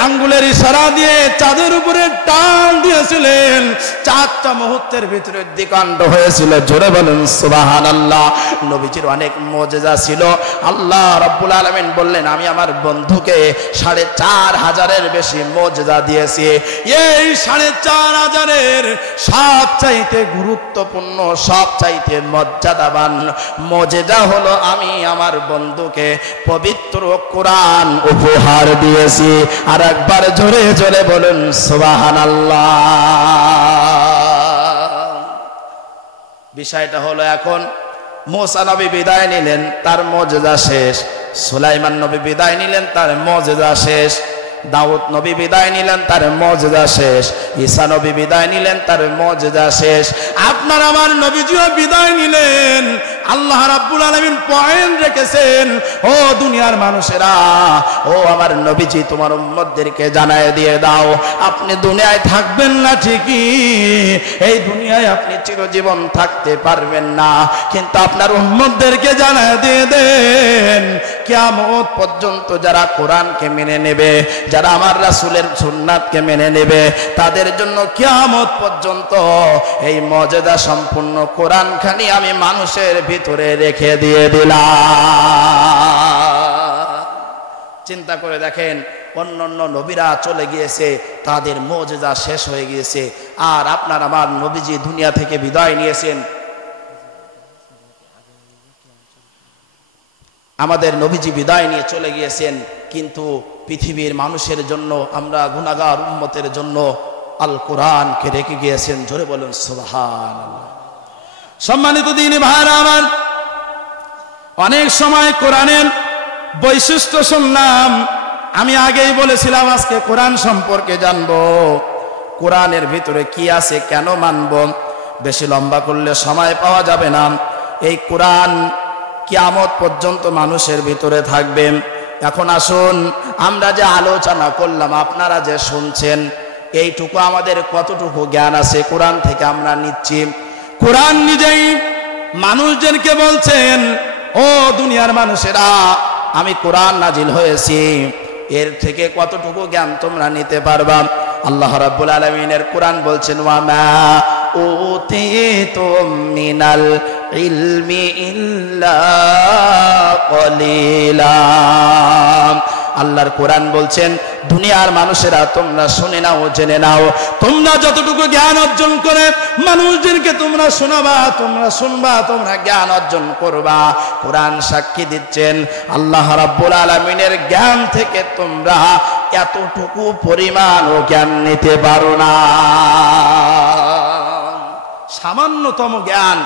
আঙ্গুলের ইশারা দিয়ে চাঁদের উপরে টান দিয়েছিলেন, চাঁদটা মুহূর্তের ভিতরে দিগন্ত হয়েছিল। জোরে বলেন সুবহানাল্লাহ। নবীজির অনেক মুজিজা ছিল। আল্লাহ রাব্বুল আলামিন বললেন, আমি আমার বন্ধুকে ৪৫০০-এর বেশি মুজিজা দিয়েছি। এই ৪৫০০-এর সবচাইতে গুরুত্বপূর্ণ, সবচাইতে মর্যাদাবান মুজিজা হলো আমি আমার বন্ধুকে পবিত্র কোরআন উপহার দিয়েছি। আর একবার জোরে জোরে বলুন সুবহানাল্লাহ। বিষয়টা হলো, এখন মূসা নবী বিদায় নিলেন, তার মুজিজা শেষ। সুলাইমান নবী বিদায় নিলেন, তার মুজিজা শেষ। দাউদ নবী বিদায় নিলেন, তার মুজিজা শেষ। ঈসা নবী বিদায় নিলেন, তার মুজিজা শেষ। আপনার আমার নবীজিও বিদায় নিলেন। আল্লাহ রাব্বুল আলামিন পয়েন্ট রেখেছেন, ও দুনিয়ার মানুষেরা, ও আমার নবীজি তোমার উম্মতদেরকে জানায় দিয়ে দাও, আপনি দুনিয়ায় থাকবেন না ঠিকই, এই দুনিয়ায় আপনি চিরজীবন থাকতে পারবেন না, কিন্তু আপনার উম্মতদেরকে জানায় দিয়ে দেন, কিয়ামত পর্যন্ত যারা কোরআনকে মেনে নেবে, যারা আমার রাসূলের সুন্নাতকে মেনে নেবে, তাদের জন্য কিয়ামত পর্যন্ত এই মুজিজা সম্পূর্ণ কোরআনখানি আমি মানুষের ভিতরে রেখে দিয়ে দিলাম। চিন্তা করে দেখেন, অন্যান্য নবীরা চলে গিয়েছে, তাদের মুজিজা শেষ হয়ে গিয়েছে, আর আপনার আমার নবীজি দুনিয়া থেকে বিদায় নিয়েছেন। আমাদের নবীজি বিদায় নিয়ে চলে গিয়েছেন, কিন্তু পৃথিবীর মানুষের জন্য, আমরা গুনাহগার উম্মতের জন্য আল কোরআনকে রেখে গিয়েছেন। জোরে বলুন সুবহানাল্লাহ। সম্মানিত দিনী ভাইরা আমার, অনেক সময় কোরআনের বৈশিষ্ট্য শুনলাম, আমি আগেই বলেছিলাম আজকে কোরআন সম্পর্কে জানবো, কোরআনের ভিতরে কি আছে, কেন মানব। বেশি লম্বা করলে সময় পাওয়া যাবে না। এই কোরআন কিয়ামত পর্যন্ত মানুষের ভিতরে থাকবে। এখন আসুন, আমরা যে আলোচনা করলাম, আপনারা যে শুনছেন, এইটুকু আমাদের কতটুকু জ্ঞান আছে কোরআন থেকে আমরা নিচ্ছি? কোরআন নিজেই মানুষদেরকে বলছেন, ও দুনিয়ার মানুষেরা, আমি কোরআন নাজিল হয়েছি, এর থেকে কতটুকু জ্ঞান তোমরা নিতে পারবা? আল্লাহ রাব্বুল আলামিনের কোরআন বলছেন ওয়া মা উতিতুম মিনাল ইলমি ইল্লা কলিলা। আল্লাহর কোরআন বলছেন দুনিয়ার মানুষেরা তোমরা শুনে নাও, জেনে নাও, তোমরা যতটুকু জ্ঞান অর্জন করে মানুষদেরকে তোমরা শোনাবা, তোমরা শুনবা, তোমরা জ্ঞান অর্জন করবা, কোরআন সাক্ষী দিচ্ছেন আল্লাহ রাব্বুল আলামিনের জ্ঞান থেকে তোমরা এতটুকু পরিমাণ জ্ঞান নিতে পারো না। সামান্যতম জ্ঞান,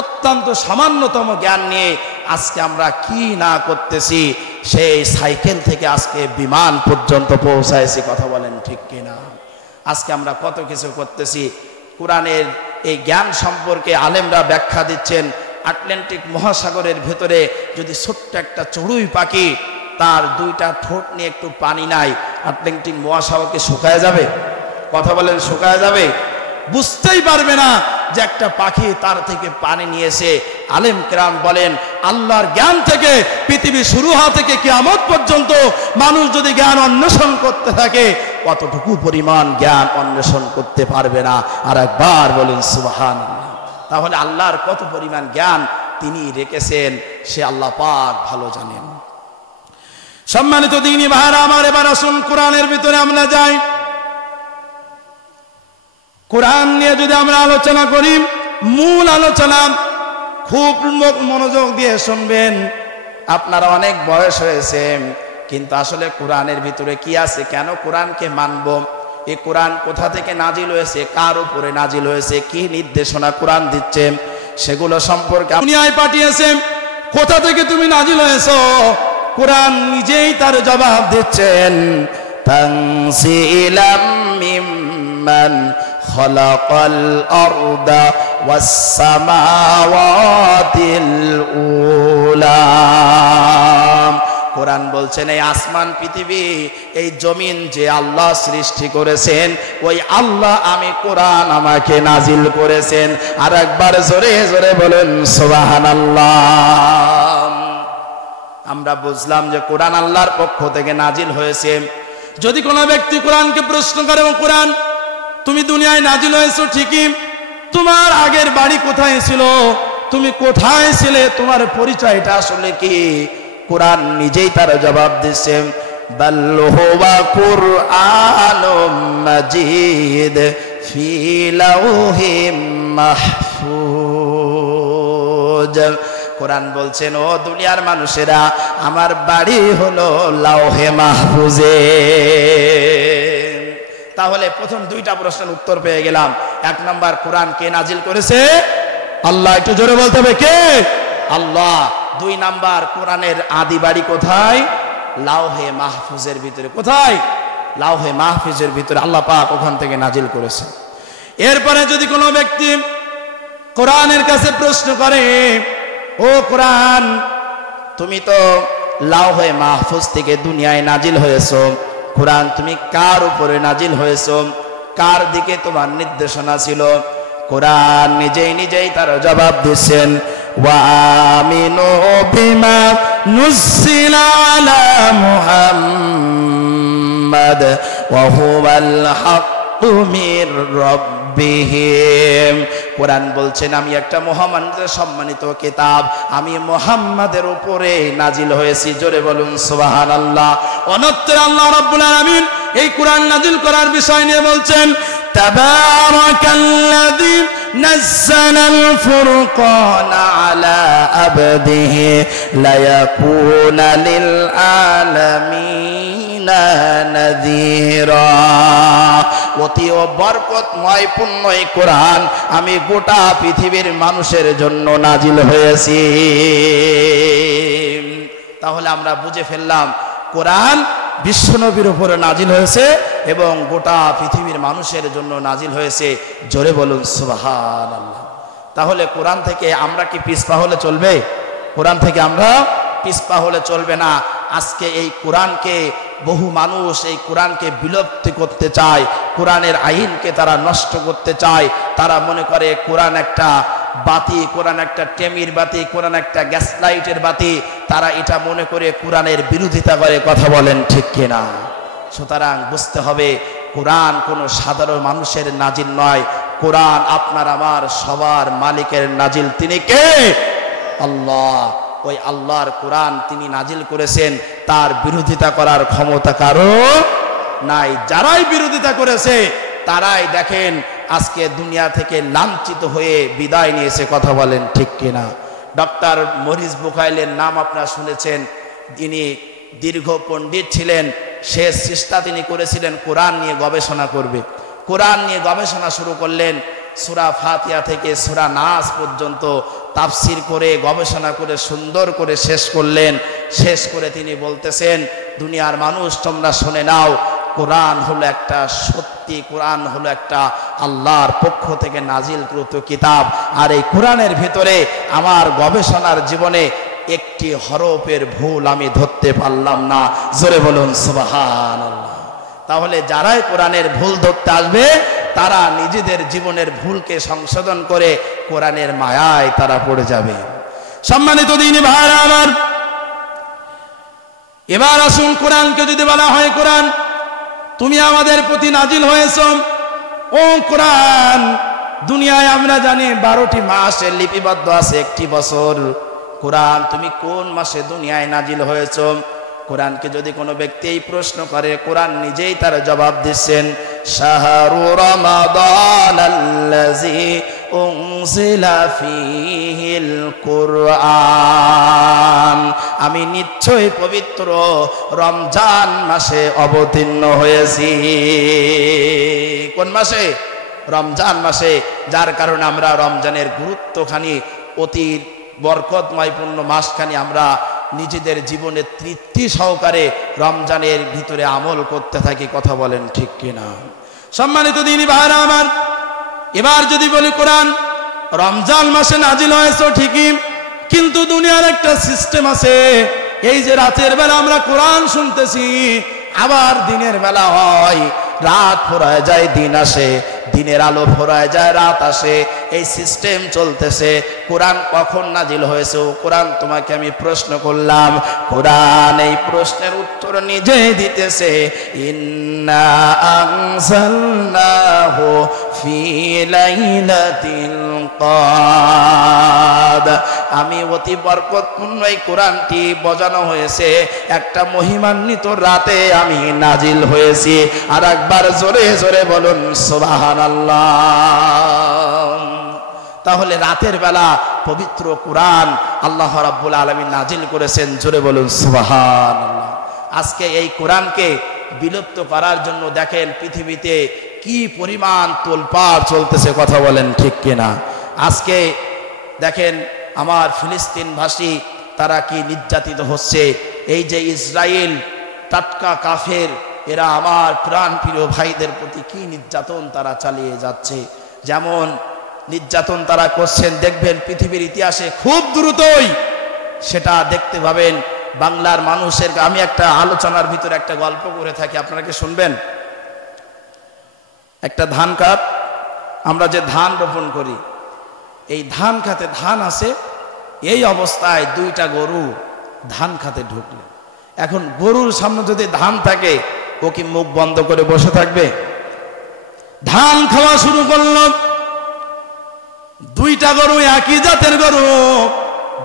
অত্যন্ত সামান্যতম জ্ঞান নিয়ে আজকে আমরা কি না করতেছি। সেই সাইকেল থেকে আজকে বিমান পর্যন্ত পৌঁছাইছি, কথা বলেন ঠিক কিনা? আজকে আমরা কত কিছু করতেছি। কোরআনের এই জ্ঞান সম্পর্কে আলেমরা ব্যাখ্যা দিচ্ছেন, আটলান্টিক মহাসাগরের ভেতরে যদি ছোট্ট একটা চড়ুই পাখি তার দুইটা ঠোঁট নিয়ে একটু পানি নাই, আটলান্টিক মহাসাগরকে শুকায় যাবে? কথা বলেন, শুকায় যাবে? বুঝতেই পারবে না যে একটা পাখি তার থেকে পানি নিয়েছে। আলেম কেরাম বলেন আল্লাহর জ্ঞান থেকে পৃথিবী শুরু হওয়া থেকে কিয়ামত পর্যন্ত মানুষ যদি জ্ঞান অন্বেষণ করতে থাকে কতটুকু পরিমাণ জ্ঞান অন্বেষণ করতে পারবে না। আর একবার বলেন সুবহানাল্লাহ। তাহলে আল্লাহর কত পরিমাণ জ্ঞান তিনি রেখেছেন সে আল্লাহ পাক ভালো জানেন। সম্মানিত দিনী ভাইরা আমার, এবার আসুন কোরআনের ভিতরে আমরা যাই। কোরআন নিয়ে যদি আমরা আলোচনা করি, মূল আলোচনা খুব মনোযোগ দিয়ে শুনবেন। আপনারা অনেক বয়স হয়েছে, কিন্তু আসলে কোরআনের ভিতরে কি আছে, কেন কোরআনকে মানব, এই কোরআন কোথা থেকে নাজিল হয়েছে, কার উপরে নাজিল হয়েছে, কি নির্দেশনা কোরআন দিচ্ছে, সেগুলো সম্পর্কে দুনিয়ায় পাঠিয়েছে, কোথা থেকে তুমি নাজিল হয়েছো, কোরআন নিজেই তার জবাব দিচ্ছেন। তানজিলাম মিম্মান খালাকাল আরদা ওয়াস সামাওয়াতিল উলা। কোরআন বলছেন এই আসমান পৃথিবী এই জমিন যে আল্লাহ সৃষ্টি করেছেন, ওই আল্লাহ আমি কোরআন আমাকে নাজিল করেছেন। আর একবার জোরে জোরে বলেন সুবহানাল্লাহ। আমরা বুঝলাম যে কোরআন আল্লাহর পক্ষ থেকে নাজিল হয়েছে। যদি কোনো ব্যক্তি কোরআনকে প্রশ্ন করে, এবং কোরআন তুমি দুনিয়ায় নাজিল হয়েছো ঠিকই, তোমার আগের বাড়ি কোথায় ছিল, তুমি কোথায় ছিলে, তোমার পরিচয়টা আসলে কি, কোরআন নিজেই তার জবাব দিচ্ছে। বাল হুয়া কুরআনুম মাজিদ ফি লাউহিম মাহফুজ। কোরআন বলছেন ও দুনিয়ার মানুষেরা, আমার বাড়ি হলো লাউহে মাহফুজে। তাহলে প্রথম দুইটা প্রশ্নের উত্তর পেয়ে গেলাম। এক নাম্বার, কোরআন কে নাজিল করেছে? আল্লাহ। একটু জোরে বলতে হবে, কে? আল্লাহ। দুই নাম্বার, কোরআনের আদি বাড়ি কোথায়? লাউহে মাহফুজের ভিতরে। কোথায়? লাউহে মাহফুজের ভিতরে আল্লাহ পাক ওখান থেকে নাজিল করেছে। এরপরে যদি কোনো ব্যক্তি কোরআনের কাছে প্রশ্ন করে, ও কোরআন তুমি তো লাউহে মাহফুজ থেকে দুনিয়ায় নাজিল হয়েছো, কোরআন তুমি কার উপরে নাজিল হয়েছো, কার দিকে তোমার নির্দেশনা ছিল? কোরআন নিজেই তার জবাব দিচ্ছেন, ওয়া আমিনু বিমা নুজ্জিলা আলা মুহাম্মাদ ওয়া হুয়াল হাক্কু মির রাব্বিহিম। কোরআন বলছেন আমি একটা মহামান্যের সম্মানিত কিতাব, আমি মুহাম্মাদের উপরে নাজিল হয়েছি। জোরে বলুন সুবহানাল্লাহ। অন্যত্র আল্লাহ রাব্বুল আলামিন এই কোরআন নাজিল করার বিষয় নিয়ে বলছেন, তাবারাকাল্লাযী নাযালাল ফুরকানা আলা আবদিহি লায়াকুনা লিল আলামিনা নাযীরা। অতি বরকতময় পুণ্যময় কোরআন আমি গোটা পৃথিবীর মানুষের জন্য নাজিল হয়েছি। তাহলে আমরা বুঝে ফেললাম কোরআন বিশ্বনবীর উপরে নাজিল হয়েছে এবং গোটা পৃথিবীর মানুষের জন্য নাজিল হয়েছে। জোরে বলুন সুবহানাল্লাহ। তাহলে কোরআন থেকে আমরা কি পিছপা হলে চলবে? কোরআন থেকে আমরা পিছপা হলে চলবে না। আজকে এই কোরআনকে বহু মানুষ এই কোরআনকে বিলুপ্ত করতে চায়, কোরআনের আইনকে তারা নষ্ট করতে চায়। তারা মনে করে কোরআন একটা বাতি, কোরআন একটা টেমির বাতি, কোরআন একটা গ্যাস লাইটের বাতি, তারা এটা মনে করে কোরআনের বিরোধিতা করে। কথা বলেন ঠিক কিনা? সুতরাং বুঝতে হবে কোরআন কোনো সাধারণ মানুষের নাজিল নয়, কোরআন আপনার আমার সবার মালিকের নাজিল। তিনি কে? আল্লাহ। ওই আল্লাহর কোরআন তিনি নাজিল করেছেন, তার বিরোধিতা করার ক্ষমতা কারো নাই। যারাই বিরোধিতা করেছে তারাই দেখেন আজকে দুনিয়া থেকে লাঞ্ছিত হয়ে বিদায় নিয়েছে। কথা বলেন ঠিক কিনা? ডক্টর মরিস বুখাইলের নাম আপনারা শুনেছেন। তিনি দীর্ঘ পণ্ডিত ছিলেন, শেষ চেষ্টা তিনি করেছিলেন কোরআন নিয়ে গবেষণা করবে। কোরআন নিয়ে গবেষণা শুরু করলেন, সূরা ফাতিহা থেকে সূরা নাস পর্যন্ত তাফসির করে গবেষণা করে সুন্দর করে শেষ করলেন। শেষ করে তিনি বলতেছেন, দুনিয়ার মানুষ তোমরা শুনে নাও, কোরআন হলো একটা সত্যি, কোরআন হলো একটা আল্লাহর পক্ষ থেকে নাজিলকৃত কিতাব। আর এই কোরআনের ভিতরে আমার গবেষণার জীবনে একটি হরফের ভুল আমি ধরতে পারলাম না। জোরে বলুন সুবহানাল্লাহ। তাহলে যারাই কোরআনের ভুল ধরতে আসবে তারা নিজেদের জীবনের ভুলকে সংশোধন করে কোরআনের মায়ায় তারা পড়ে যাবে। সম্মানিত দিনী ভাইরা আমার, এবার আসুন কোরআনকে যদি বলা হয় কোরআন তুমি আমাদের প্রতি নাজিল হয়েছ, ও কোরআন দুনিয়ায় আমরা জানি 12টি মাসে লিপিবদ্ধ আছে, একটি বছর। কোরআন তুমি কোন মাসে দুনিয়ায় নাজিল হয়েছ? কোরআনকে যদি কোনো ব্যক্তি এই প্রশ্ন করে, কোরআন নিজেই তার জবাব দিচ্ছেন, শাহরু রমাদানাল্লাযী উনজিলা ফীহিল কুরআন, আমি নিশ্চয়ই পবিত্র রমজান মাসে অবতীর্ণ হয়েছি। কোন মাসে? রমজান মাসে। যার কারণে আমরা রমজানের গুরুত্বখানি, অতি বরকতময়পূর্ণ মাসখানি আমরা নিজেদের জীবনে তৃপ্তি সহকারে রমজানের ভিতরে আমল করতে থাকি। কথা বলেন ঠিক কিনা? সম্মানিত দিনী ভাইরা আমার, এবার যদি বলি কোরআন রমজান মাসে নাজিল হয়েছে ঠিকই, কিন্তু দুনিয়ার একটা সিস্টেম আছে। এই যে রাতের বেলা আমরা কোরআন শুনতেছি, আবার দিনের বেলা হয়, রাত ফুরায় যায় দিন আসে, দিনের আলো ফুরায় যায় রাত আসে, এই সিস্টেম চলতেছে। কোরআন কখন নাজিল হয়েছে? কোরআন তোমাকে আমি প্রশ্ন করলাম, কোরআন এই প্রশ্নের উত্তর নিজে দিতেছে, ইন্না আনজালনাহু ফি লাইলাতিল কদর, আমি অতি বরকতপূর্ণ এই কোরআনটি বজানো হয়েছে একটা মহিমান্বিত রাতে আমি নাজিল হয়েছি। আর একবার জোরে জোরে বলুন সুবহানাল্লাহ। তাহলে রাতের বেলা পবিত্র কোরআন আল্লাহ রাব্বুল আলামিন নাজিল করেছেন। জোরে বলুন সুবহানাল্লাহ। আজকে এই কোরআনকে বিলুপ্ত করার জন্য দেখেন পৃথিবীতে কি পরিমাণ তোলপাড় চলতেছে। কথা বলেন ঠিক কিনা? আজকে দেখেন আমার ফিলিস্তিনবাসী তারা কি নির্যাতিত হচ্ছে। এই যে ইসরায়েল টাটকা কাফের, এরা আমার প্রাণ প্রিয় ভাইদের প্রতি কি নির্যাতন তারা চালিয়ে যাচ্ছে। যেমন নির্যাতন তারা করছেন দেখবেন পৃথিবীর ইতিহাসে খুব দ্রুতই সেটা দেখতে পাবেন। বাংলার মানুষের, আমি একটা আলোচনার ভিতরে একটা গল্প করে থাকি, আপনারা কি শুনবেন? একটা ধান খাত, আমরা যে ধান রোপণ করি, এই ধান খাতে ধান আছে, এই অবস্থায় 2টা গরু ধান খাতে ঢুকলো। এখন গরুর সামনে যদি ধান থাকে, ও কি মুখ বন্ধ করে বসে থাকবে? ধান খাওয়া শুরু করলো। 2টা গরু একই জাতের গরু,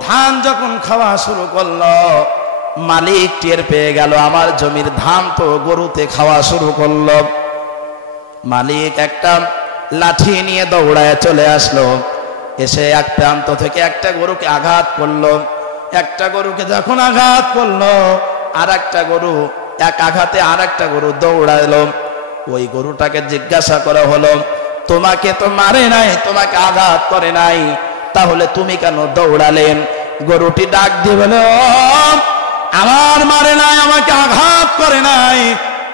ধান যখন খাওয়া শুরু করলো, মালিক টের পেয়ে গেল আমার জমির ধান তো গরুতে খাওয়া শুরু করলো। মালিক একটা লাঠি নিয়ে দৌড়ায় চলে আসলো, এসে এক প্রান্ত থেকে একটা গরুকে আঘাত করলো। একটা গরুকে যখন আঘাত করলো, আর একটা গরু, এক আঘাতে আর একটা গরু দৌড়ালো। ওই গরুটাকে জিজ্ঞাসা করা হলো, তোমাকে তো মারে নাই, তোমাকে আঘাত করে নাই, তাহলে তুমি কেন দৌড়ালেন? গরুটি ডাক দিয়ে বলে, আমার মারে নাই, আমাকে আঘাত করে নাই,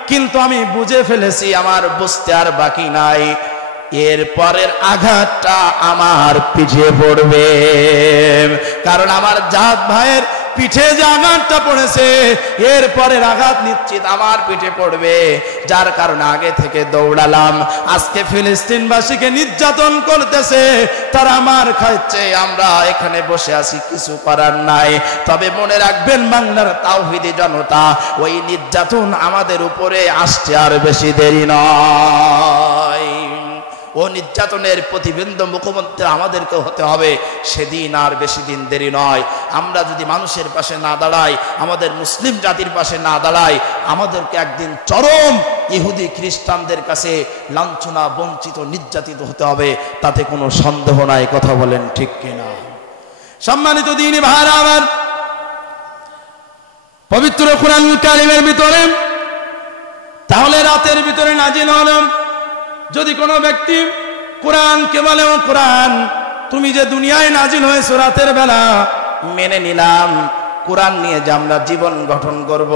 কিন্তু আমি বুঝে ফেলেছি, আমার বুঝতে আর বাকি নাই, এর পরের আঘাতটা আমার পিছিয়ে পড়বে। কারণ আমার জাত ভাইয়ের পিঠে যে আঘাতটা পড়েছে এরপরে আঘাত নিশ্চিত আমার পিঠে পড়বে, যার কারণে আগে থেকে দৌড়ালাম। আজকে ফিলিস্তিনবাসীকে নির্যাতন করতেছে, তারা মার খাচ্ছে, আমরা এখানে বসে আছি, কিছু করার নাই। তবে মনে রাখবেন বাংলার তাওহীদি জনতা, ওই নির্যাতন আমাদের উপরে আসছে আর বেশি দেরি নয়। ও নির্যাতনের প্রতিবিম্ব মুখমন্ত্রী আমাদেরকে হতে হবে, সেদিন আর বেশি দিন দেরি নয়। আমরা যদি মানুষের পাশে না দাঁড়াই, আমাদের মুসলিম জাতির পাশে না দাঁড়াই, আমাদেরকে একদিন চরম ইহুদি খ্রিস্টানদের কাছে লাঞ্ছনা, বঞ্চিত, নির্যাতিত হতে হবে, তাতে কোনো সন্দেহ নাই। কথা বলেন ঠিক কিনা? সম্মানিত দ্বীনি ভাইরা আমার, পবিত্র কুরআন কারীমের ভিতরে তাহলে রাতের ভিতরে নাজিল হলো, যদি কোনো ব্যক্তি কোরআনকে বলে ও কোরআন তুমি যে দুনিয়ায় নাজিল হয়েছো রাতের বেলা, মেনে নিলাম, কোরআন নিয়ে যে আমরা জীবন গঠন করব,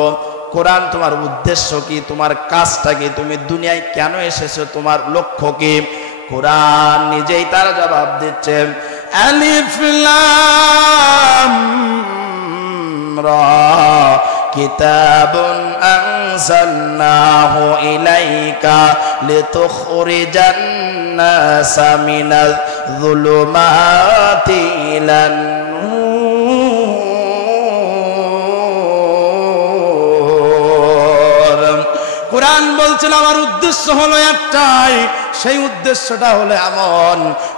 কোরআন তোমার উদ্দেশ্য কি, তোমার কাজটা কি, তুমি দুনিয়ায় কেন এসেছো, তোমার লক্ষ্য কি? কোরআন নিজেই তার জবাব দিচ্ছে, আলিফ লাম রা কিতাবুন আনজালনাহু ইলাইকা লিতুখরিজান নাসা মিনাজ যুলুমাতি ইলান নূর। কোরআন বলছেন আমার উদ্দেশ্য হলো একটাই, সেই উদ্দেশ্যটা হলো এমন,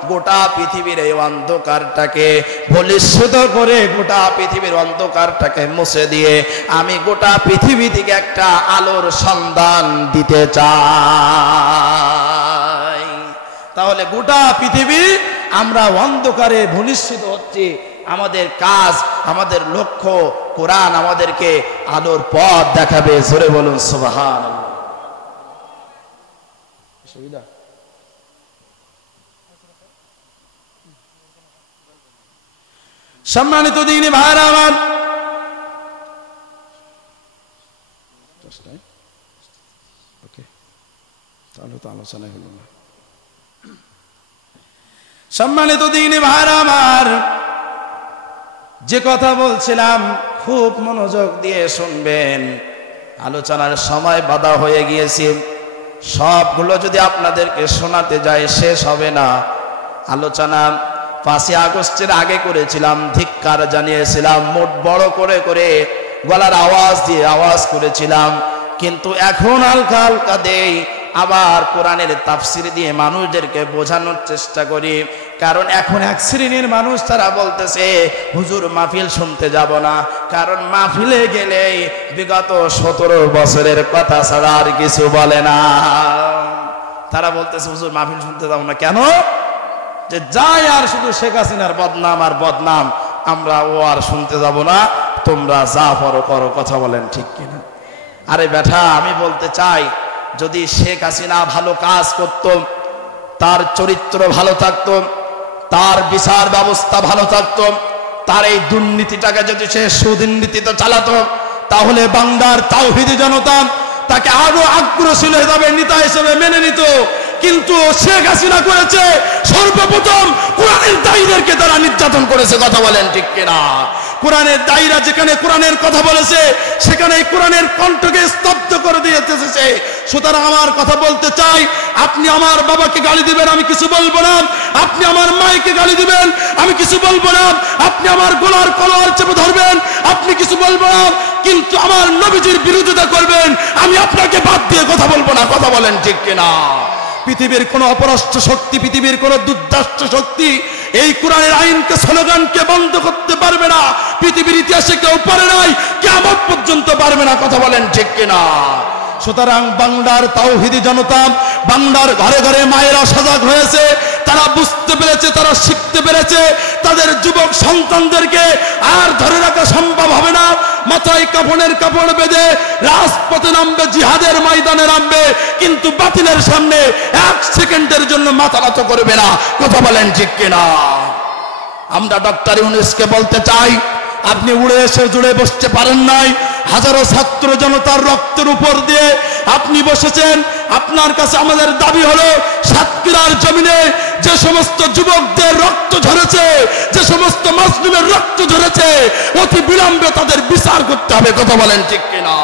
গোটা পৃথিবীর এই অন্ধকারটাকে বলিষ্ঠ করে, গোটা পৃথিবীর অন্ধকারটাকে মুছে দিয়ে আমি গোটা পৃথিবী থেকে একটা আলোর সন্ধান দিতে চাই। তাহলে গোটা পৃথিবী আমরা অন্ধকারে ভূমিষ্ঠিত হচ্ছি, আমাদের কাজ, আমাদের লক্ষ্য, কোরআন আমাদেরকে আলোর পথ দেখাবে। জোরে বলুন সুবহানাল্লাহ। সুবিধা সম্মানিত দ্বীনি ভাইরা আমার, সম্মানিত দ্বীনি ভাইরা আমার, যে কথা বলছিলাম খুব মনোযোগ দিয়ে শুনবেন, আলোচনার সময় বাধা হয়ে গিয়েছে, সবগুলো যদি আপনাদেরকে শোনাতে যায় শেষ হবে না। আলোচনা 5ই আগস্টের আগে করেছিলাম, ধিক্কার জানিয়েছিলাম, মোট বড় করে করে গলার আওয়াজ দিয়ে আওয়াজ করেছিলাম, কিন্তু এখন হালকা হালকা দেই, আবার কোরআনের তাফসির দিয়ে মানুষদেরকে বোঝানোর চেষ্টা করি। কারণ এখন এক শ্রেণীর মানুষ তারা বলতেছে হুজুর মাহফিল শুনতে যাব না, কারণ মাহফিলে গেলেই বিগত 17 বছরের কথা ছাড়া আর কিছু বলে না। তারা বলতেছে হুজুর মাহফিল শুনতে যাব না কেন? যে যাই আর শুধু শেখ হাসিনার বদনাম আর বদনাম, আমরা ও আর শুনতে যাব না, তোমরা যা পারো করো। কথা বলেন ঠিক কিনা? আরে বেটা, আমি বলতে চাই, যদি শেখ হাসিনা ভালো কাজ করত, তার চরিত্র ভালো থাকতো, তার বিচার ব্যবস্থা ভালো থাকতো, তার এই দুর্নীতিটাকে যদি সে সুদুর্নীতিতে চালাতো, তাহলে বাংলার তাওহীদি জনতা তাকে আরো আগ্রহশীল হিসাবে নেতা হিসেবে মেনে নিত। কিন্তু শেখ হাসিনা করেছে সর্বপ্রথম কোরআনের দায়ীদেরকে তারা নির্যাতন করেছে। কথা বলেন ঠিক কিনা? কোরআনের দায়ীরা যেখানে কোরআনের কথা বলেছে, সেখানে কোরআনের কণ্ঠকে স্তব্ধ করে দিয়েছে। সুতরাং আমার কথা বলতে চাই, আপনি আমার বাবাকে গালি দিবেন, আমি কিছু বলবো না। আপনি আমার মাইকে গালি দিবেন, আমি কিছু বলবো না। আপনি আমার গলার কলার চেপে ধরবেন, আপনি কিছু বলবো না। কিন্তু আমার নবীজির বিরোধিতা করবেন, আমি আপনাকে বাদ দিয়ে কথা বলবো না। কথা বলেন ঠিক কিনা? পৃথিবীর কোন অপরাষ্ট্র শক্তি, পৃথিবীর কোন দুর্দান্ত শক্তি এই কোরআনের আইনকে, স্লোগানকে বন্ধ করতে পারবে না। পৃথিবীর ইতিহাসে কেউ পারে নাই, কিয়ামত পর্যন্ত পারবে না। কথা বলেন ঠিক কিনা? সুতরাং বাংলার তাওহীদি জনতা, বাংলার ঘরে ঘরে মায়েরা সজাগ হয়েছে, তারা বুঝতে পেরেছে, তারা শিখতে পেরেছে, তাদের যুবক সন্তানদেরকে আর ধরে রাখা সম্ভব হবে না। মাথায় কাফনের কাপড় বেঁধে রাজপথে নামবে, জিহাদের ময়দানে নামবে, কিন্তু বাতিলের সামনে 1 সেকেন্ডের জন্য মাথা নত করবে না। কথা বলেন ঠিক কিনা? আমরা ডক্টর ইউনূসকে বলতে চাই, আপনি উড়ে এসে জুড়ে বসতে পারেন নাই, হাজারো ছাত্র জনতার রক্তের উপর দিয়ে আপনি বসেছেন। আপনার কাছে আমাদের দাবি হলো সাতক্ষীরার জমিনে যে সমস্ত যুবকদের রক্ত ঝরেছে, যে সমস্ত মাজলুমের রক্ত ঝরেছে, অতি বিলম্বে তাদের বিচার করতে হবে। কথা বলেন ঠিক কিনা?